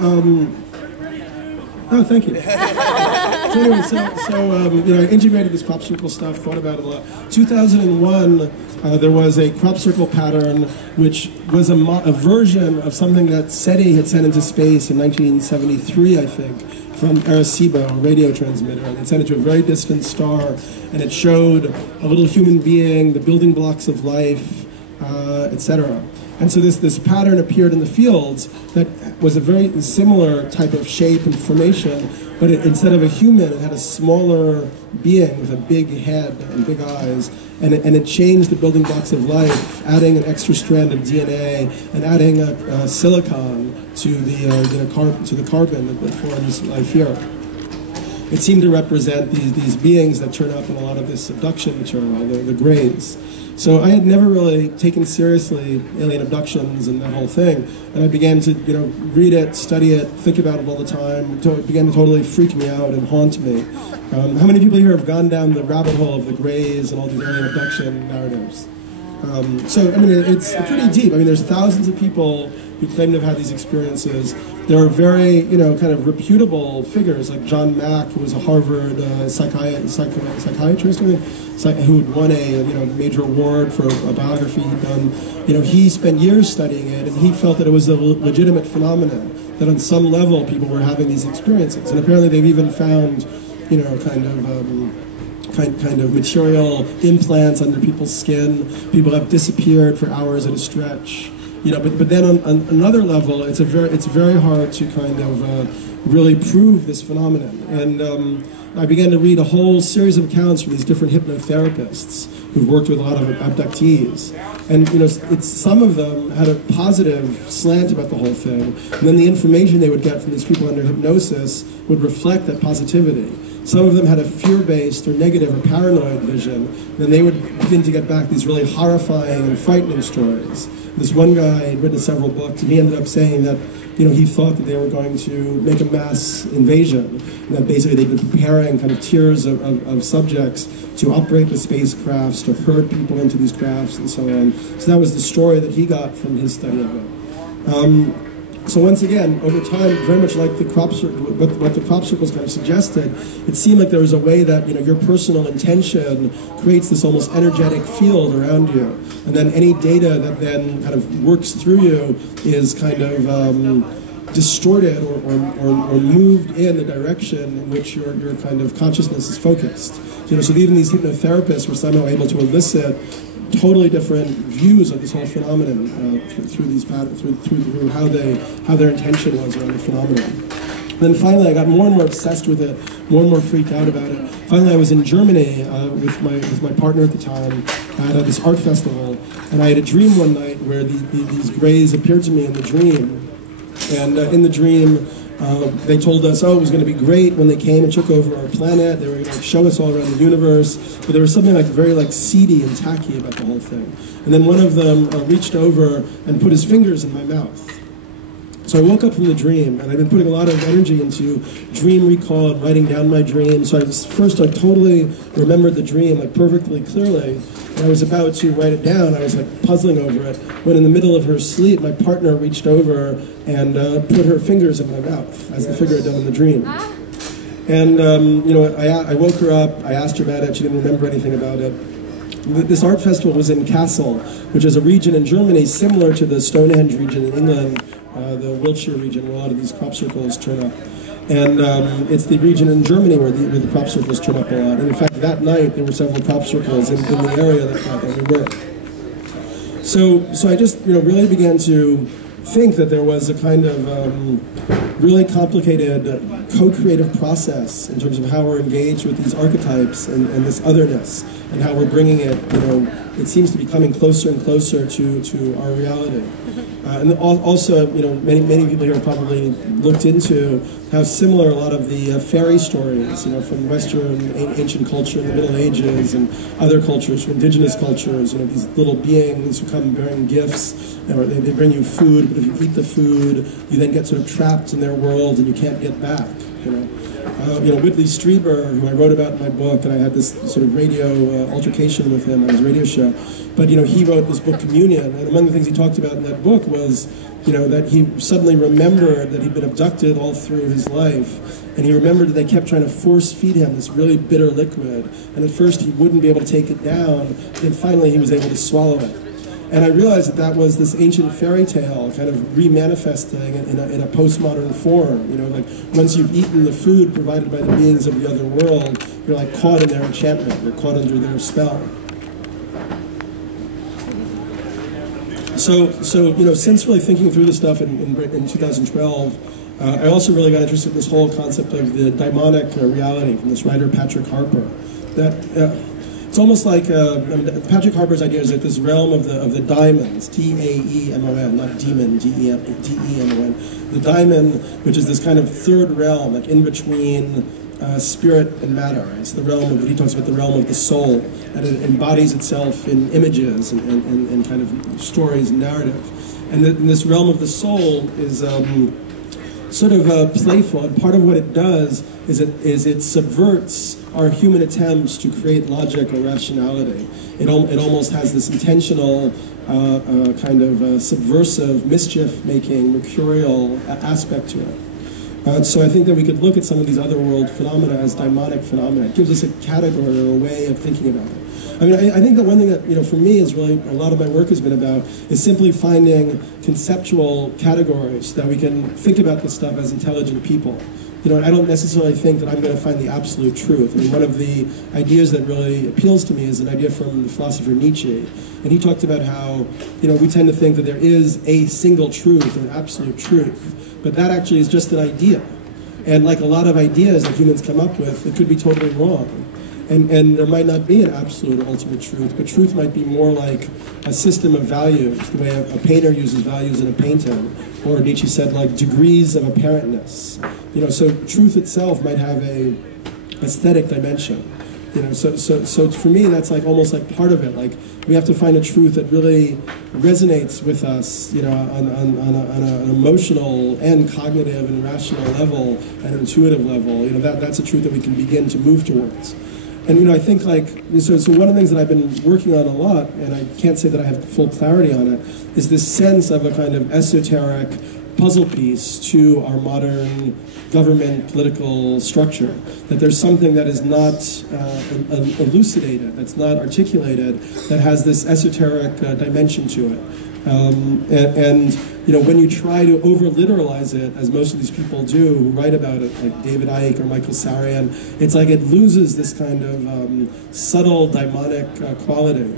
Oh, thank you. So anyway, I integrated this crop circle stuff, thought about it a lot. 2001, there was a crop circle pattern, which was a version of something that SETI had sent into space in 1973, I think, from Arecibo, a radio transmitter. And it sent it to a very distant star, and it showed a little human being, the building blocks of life, etc. And so this pattern appeared in the fields that was a very similar type of shape and formation, but instead of a human, it had a smaller being with a big head and big eyes, and it changed the building blocks of life, adding an extra strand of DNA and adding a silicon to the carbon that forms life here. It seemed to represent these beings that turn up in a lot of this abduction material, the grays. So I had never really taken seriously alien abductions and that whole thing, and I began to read it, study it, think about it all the time. It began to totally freak me out and haunt me. How many people here have gone down the rabbit hole of the grays and all these alien abduction narratives? So I mean, it's pretty deep. I mean, there's thousands of people who claim to have had these experiences. There are very, kind of reputable figures like John Mack, who was a Harvard psychiatrist, I think, who had won a major award for a biography he'd done. He spent years studying it, and he felt that it was a legitimate phenomenon, that on some level people were having these experiences. And apparently they've even found, kind of material implants under people's skin. People have disappeared for hours at a stretch. But then on another level, it's very hard to kind of really prove this phenomenon. And I began to read a whole series of accounts from these different hypnotherapists who've worked with a lot of abductees. And some of them had a positive slant about the whole thing, and then the information they would get from these people under hypnosis would reflect that positivity. Some of them had a fear-based or negative or paranoid vision, and then they would begin to get back these really horrifying and frightening stories. This one guy had written several books, and he ended up saying that he thought that they were going to make a mass invasion, and that basically they'd been preparing kind of tiers of subjects to operate the spacecrafts, to herd people into these crafts, and so on. So that was the story that he got from his study of it. So once again, over time, very much like what the crop circles kind of suggested, it seemed like there was a way that your personal intention creates this almost energetic field around you, and then any data that then kind of works through you is kind of distorted or moved in the direction in which your kind of consciousness is focused. So even these hypnotherapists were somehow able to elicit totally different views of this whole phenomenon through these patterns, through how their intention was around the phenomenon. Then finally, I got more and more obsessed with it, more and more freaked out about it. Finally, I was in Germany with my partner at the time at this art festival, and I had a dream one night where these grays appeared to me in the dream, and in the dream. They told us, it was going to be great when they came and took over our planet. They were going to show us all around the universe. But there was something very seedy and tacky about the whole thing. And then one of them reached over and put his fingers in my mouth. So I woke up from the dream, and I've been putting a lot of energy into dream recall and writing down my dream. So I totally remembered the dream perfectly clearly. And I was about to write it down. I was puzzling over it, when in the middle of her sleep, my partner reached over and put her fingers in my mouth, as the figure had done in the dream. And I woke her up. I asked her about it. She didn't remember anything about it. This art festival was in Kassel, which is a region in Germany similar to the Stonehenge region in England, the Wiltshire region, where a lot of these crop circles turn up. And it's the region in Germany where the crop circles turn up a lot. And in fact, that night there were several crop circles in the area that we were. So I just really began to think that there was a kind of really complicated co-creative process in terms of how we're engaged with these archetypes and this otherness, and how we're bringing it, it seems to be coming closer and closer to our reality. And also, many people here have probably looked into how similar a lot of the fairy stories, from Western ancient culture in the Middle Ages and other cultures, from indigenous cultures, these little beings who come bearing gifts, or they bring you food, but if you eat the food, you then get sort of trapped in their world and you can't get back, Whitley Strieber, who I wrote about in my book, and I had this sort of radio altercation with him on his radio show. But he wrote this book, Communion, and among the things he talked about in that book was, that he suddenly remembered that he'd been abducted all through his life, and he remembered that they kept trying to force feed him this really bitter liquid, and at first he wouldn't be able to take it down, then finally he was able to swallow it. And I realized that that was this ancient fairy tale kind of remanifesting in a postmodern form. Like once you've eaten the food provided by the beings of the other world, you're like caught in their enchantment, you're caught under their spell. So since really thinking through this stuff in 2012, I also really got interested in this whole concept of the daimonic reality from this writer Patrick Harper. It's almost like Patrick Harper's idea is that this realm of the daemons, Daemon, not demon, Demon, the daemon, which is this kind of third realm, like in between spirit and matter. It's the realm of, he talks about the realm of the soul, and it embodies itself in images and kind of stories and narrative. And this realm of the soul is sort of playful, and part of what it does is it subverts our human attempts to create logic or rationality. It almost has this intentional kind of subversive, mischief-making, mercurial aspect to it. So I think that we could look at some of these other world phenomena as daimonic phenomena. It gives us a category or a way of thinking about it. I mean, I think that one thing that, for me is really a lot of my work has been about is simply finding conceptual categories that we can think about this stuff as intelligent people. I don't necessarily think that I'm going to find the absolute truth. I mean, one of the ideas that really appeals to me is an idea from the philosopher Nietzsche. And he talked about how, we tend to think that there is a single truth or an absolute truth. But that actually is just an idea. And like a lot of ideas that humans come up with, it could be totally wrong. And there might not be an absolute or ultimate truth, but truth might be more like a system of values, the way a painter uses values in a painting, or Nietzsche said, like degrees of apparentness. So truth itself might have a aesthetic dimension. So for me, that's like almost like part of it. Like we have to find a truth that really resonates with us, on an emotional and cognitive and rational level and intuitive level. That's a truth that we can begin to move towards. And I think so one of the things that I've been working on a lot, and I can't say that I have full clarity on it, is this sense of a kind of esoteric puzzle piece to our modern government political structure. That there's something that is not elucidated, that's not articulated, that has this esoteric dimension to it. When you try to over-literalize it, as most of these people do who write about it, like David Icke or Michael Sarian, it's like it loses this kind of subtle daimonic quality.